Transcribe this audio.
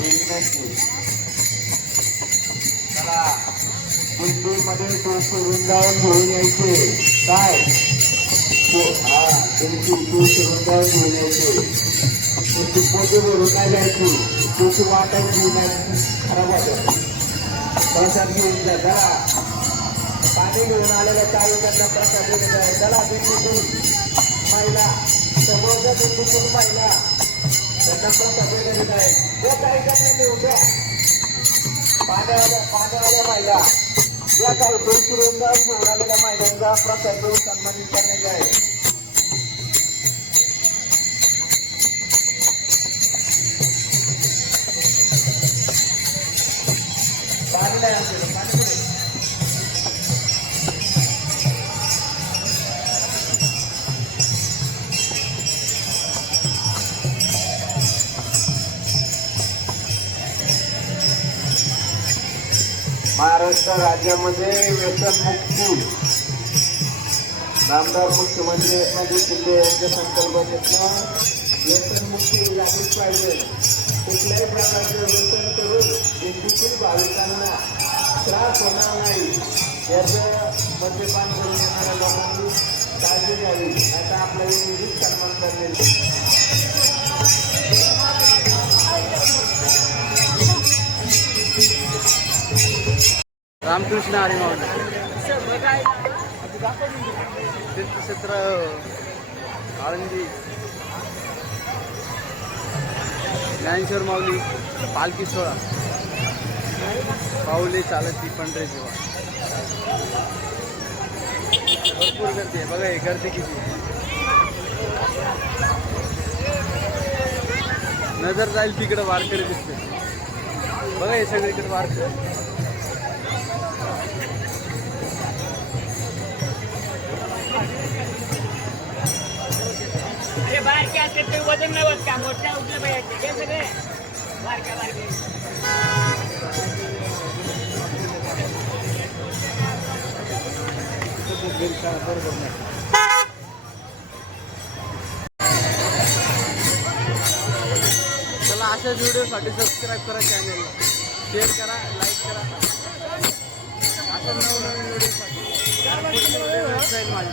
विनंती चला मध्ये तो करून जाऊन घेऊन यायचे काय हा तुमची टोप करून जाऊन घेऊन यायचे तुमची पोते भरून नाही जायची तुमची वाटायची नाही खराब वाटत प्रसाद घेऊन जा जरा पाणी घेऊन आलेल्या काही त्यांना प्रसाद घेऊन आहे चला बिंदू महिला समोरच्या दिंडीतून महिला त्यांना पण प्रसाद देत आहे जो काही त्यांना घेऊन पाण्यावाल्या पाण्यावाल्या महिला या काही पैसे रोजगार घेऊन महिलांचा प्रसाद देऊन सन्मानित करण्यात आहे पाणी नाही आमच्याकडे महाराष्ट्र राज्यामध्ये व्यसनमुक्ती नामदार मुख्यमंत्री एकनाथ शिंदे यांच्या संकल्पनेतनं व्यसनमुक्ती झालीच पाहिजे. कुठल्याही प्रकारचे व्यसन करून दिंडीतील भाविकांना त्रास होणार नाही. याचं मद्यपान करून येणाऱ्या लोकांनी काळजी घ्यावी. आता आपल्याला निधीच सन्मान करण्याची कृष्ण हरी माऊली तीर्थक्षेत्र आळंदी. ज्ञानेश्वर माऊली पालखी सोळा पाऊले चालती पंढरे जेव्हा भरपूर गर्दी आहे. बघा हे गर्दी किती नजर जाईल तिकडं वारकरी दिसते बघा हे सगळीकडे वारकरी. बारके असते ते वजन नाही का मोठ्या उठलं पाहिजे हे सगळे बारक्या बारके. बरोबर अशाच व्हिडिओसाठी सबस्क्राईब करा चॅनल शेअर करा लाईक करा. असं नवनवीन व्हिडिओसाठी. माझी